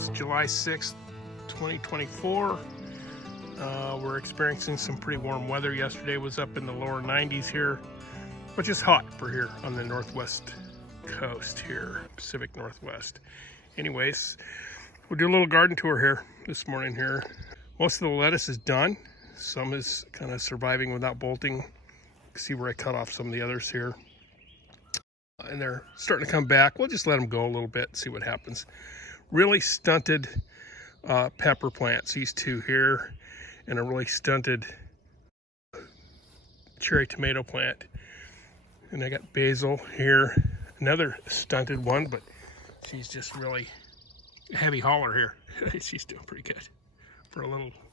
It's July 6th, 2024. We're experiencing some pretty warm weather. Yesterday was up in the lower 90s here, which is hot for here on the northwest coast here, Pacific Northwest. Anyways, we'll do a little garden tour here this morning here. Most of the lettuce is done. Some is kind of surviving without bolting. See where I cut off some of the others here. And they're starting to come back. We'll just let them go a little bit and see what happens. Really stunted pepper plants, these two here, and a really stunted cherry tomato plant. And I got basil here, another stunted one, but she's just really a heavy hauler here. She's doing pretty good for a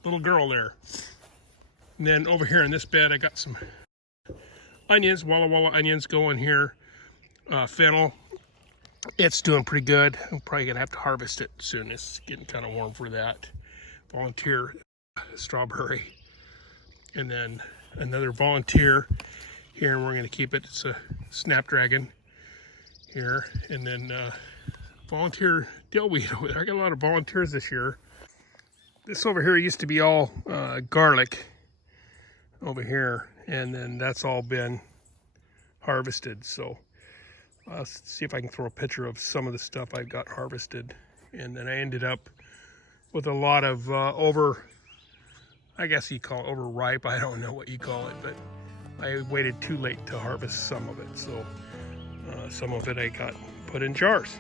little girl there. And then over here in this bed, I got some onions, Walla Walla onions going here. Fennel, it's doing pretty good. I'm probably gonna have to harvest it soon. It's getting kind of warm for that. Volunteer strawberry, and then another volunteer here, and we're gonna keep it. It's a snapdragon here, and then volunteer dillweed over there. I got a lot of volunteers this year. This over here used to be all garlic over here, and then that's all been harvested. So I'll see if I can throw a picture of some of the stuff I've got harvested. And then I ended up with a lot of I guess you call it overripe. I don't know what you call it, but I waited too late to harvest some of it. So some of it I got put in jars.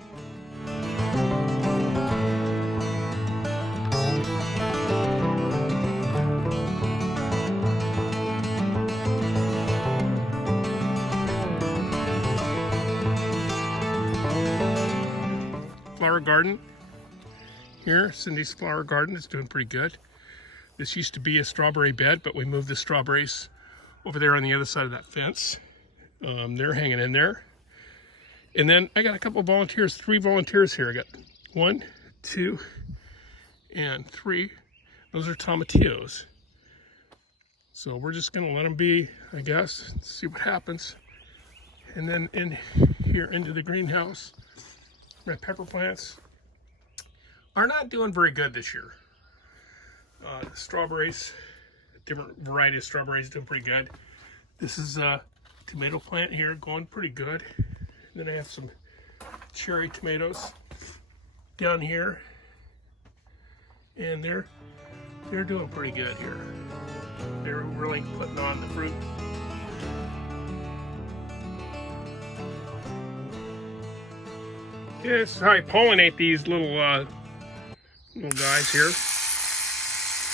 Flower garden here, Cindy's flower garden is doing pretty good. This used to be a strawberry bed, but we moved the strawberries over there on the other side of that fence. They're hanging in there. And then I got a couple of volunteers, 3 volunteers here. I got 1, 2, and 3. Those are tomatillos. So we're just gonna let them be, I guess, see what happens. And then in here into the greenhouse, my pepper plants are not doing very good this year. Strawberries, different variety of strawberries doing pretty good. This is a tomato plant here going pretty good. And then I have some cherry tomatoes down here, and they're doing pretty good here. They're really putting on the fruit. Yeah, this is how I pollinate these little guys here.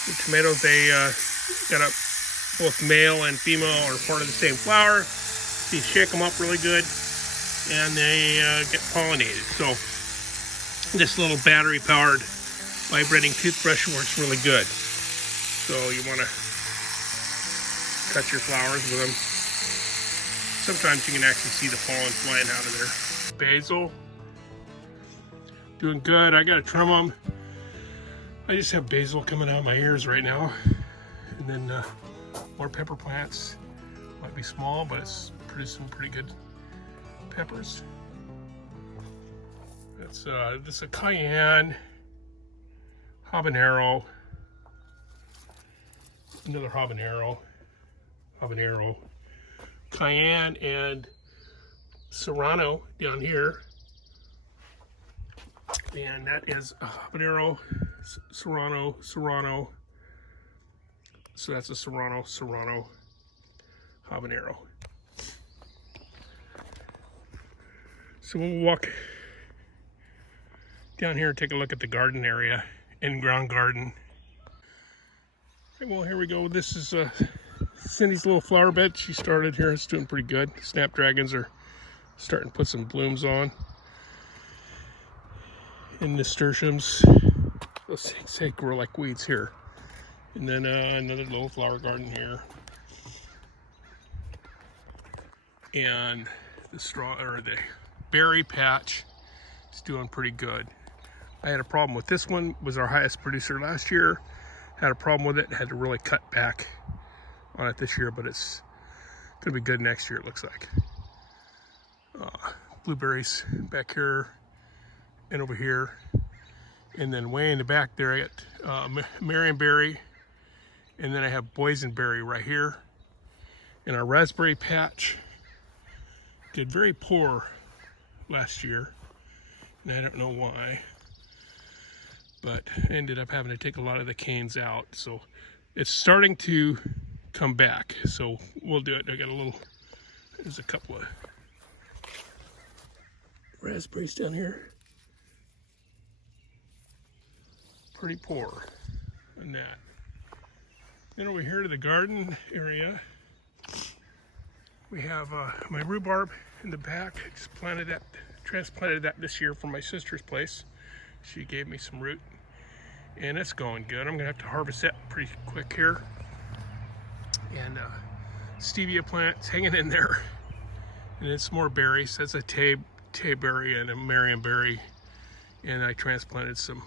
The tomatoes, they got both male and female are part of the same flower. So you shake them up really good, and they get pollinated. So this little battery-powered vibrating toothbrush works really good. So you want to cut your flowers with them. Sometimes you can actually see the pollen flying out of there. Basil. Doing good. I gotta trim them. I just have basil coming out of my ears right now. And then more pepper plants. Might be small, but it's producing pretty good peppers. That's this is a cayenne, habanero, another habanero, cayenne, and serrano down here. And that is a habanero, serrano. So that's a serrano, habanero. So we'll walk down here and take a look at the garden area, in-ground garden. Okay, well, here we go. This is Cindy's little flower bed. She started here. It's doing pretty good. Snapdragons are starting to put some blooms on. And nasturtiums, those things grow like weeds here. And then another little flower garden here. And the berry patch is doing pretty good. I had a problem with this one, was our highest producer last year. Had a problem with it, had to really cut back on it this year, but it's gonna be good next year, it looks like. Blueberries back here and over here. And then way in the back there, I got Marionberry, and then I have boysenberry right here. And our raspberry patch did very poor last year, and I don't know why, but I ended up having to take a lot of the canes out. So it's starting to come back, so we'll do it. I got a little, there's a couple of raspberries down here. Pretty poor on that. Then over here to the garden area, we have my rhubarb in the back. Just transplanted that this year from my sister's place. She gave me some root, and it's going good. I'm gonna have to harvest that pretty quick here. And stevia plant's hanging in there, and it's more berries. That's a tayberry and a marionberry, and I transplanted some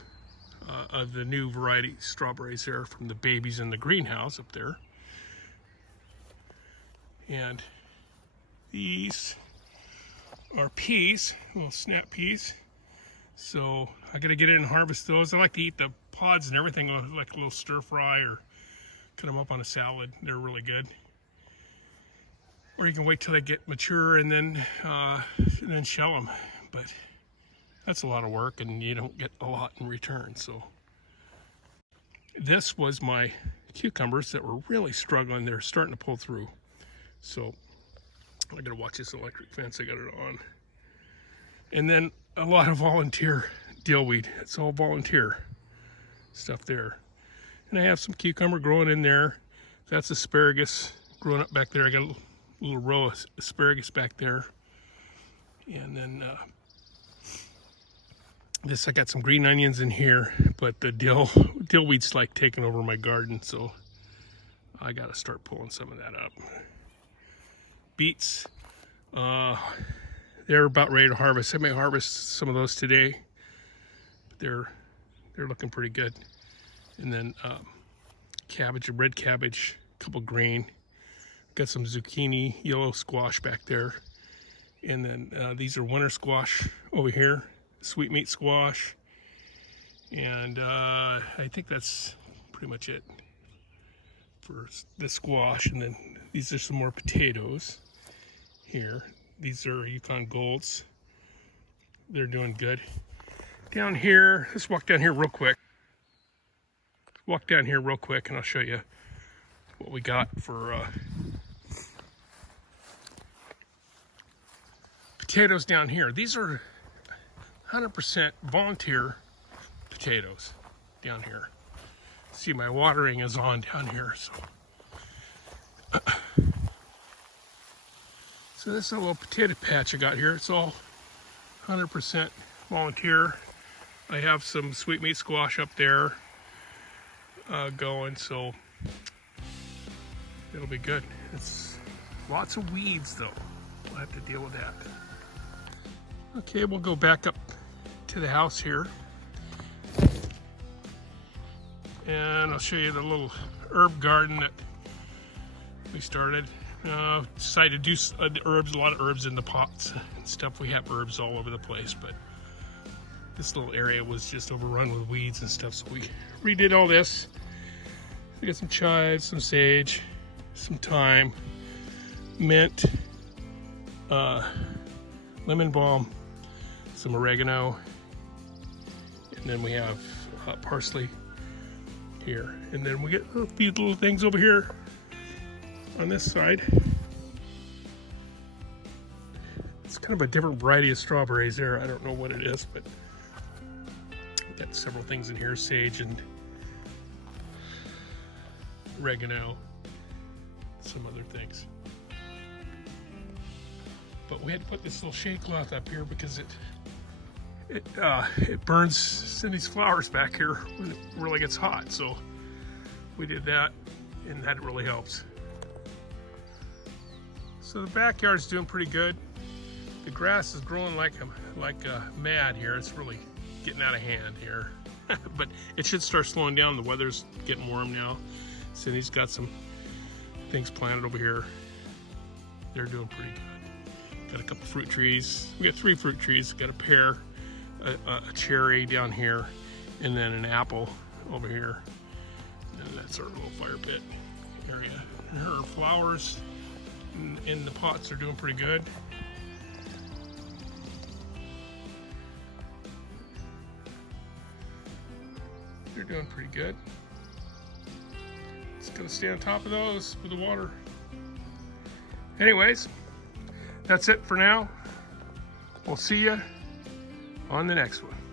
of the new variety strawberries there from the babies in the greenhouse up there. And these are peas, little snap peas. So I gotta get in and harvest those. I like to eat the pods and everything, like a little stir fry or cut them up on a salad. They're really good. Or you can wait till they get mature and then shell them. But that's a lot of work, and you don't get a lot in return. So this was my cucumbers that were really struggling. They're starting to pull through. So I gotta watch this electric fence. I got it on. And then a lot of volunteer dillweed. It's all volunteer stuff there. And I have some cucumber growing in there. That's asparagus growing up back there. I got a little row of asparagus back there. And then I got some green onions in here, but the dillweed's like taking over my garden, so I gotta start pulling some of that up. Beets, they're about ready to harvest. I may harvest some of those today, but they're looking pretty good. And then cabbage, red cabbage, a couple green. Got some zucchini, yellow squash back there. And then these are winter squash over here, sweet meat squash. And I think that's pretty much it for the squash. And then these are some more potatoes here. These are Yukon Golds. They're doing good. Down here, let's walk down here real quick. Walk down here real quick and I'll show you what we got for potatoes down here. These are 100% volunteer potatoes down here. See, my watering is on down here, so. So this is a little potato patch I got here. It's all 100% volunteer. I have some sweet meat squash up there going, so it'll be good. It's lots of weeds though. We'll have to deal with that. Okay, we'll go back up to the house here. And I'll show you the little herb garden that we started. Decided to do herbs, a lot of herbs in the pots and stuff. We have herbs all over the place, but this little area was just overrun with weeds and stuff, so we redid all this. We got some chives, some sage, some thyme, mint, lemon balm, some oregano, and then we have parsley here. And then we get a few little things over here on this side. It's kind of a different variety of strawberries there. I don't know what it is, but got several things in here, sage and oregano, some other things. But we had to put this little shade cloth up here because it burns Cindy's flowers back here when it really gets hot. So we did that, and that really helps. So the backyard's doing pretty good. The grass is growing like mad here. It's really getting out of hand here. But it should start slowing down. The weather's getting warm now. Cindy's got some things planted over here. They're doing pretty good. Got a couple fruit trees. We got 3 fruit trees. Got a pear, a cherry down here, and then an apple over here. And that's our little fire pit area. And her flowers in the pots are doing pretty good. They're doing pretty good. Just gonna stay on top of those with the water. Anyways, that's it for now. We'll see you on the next one.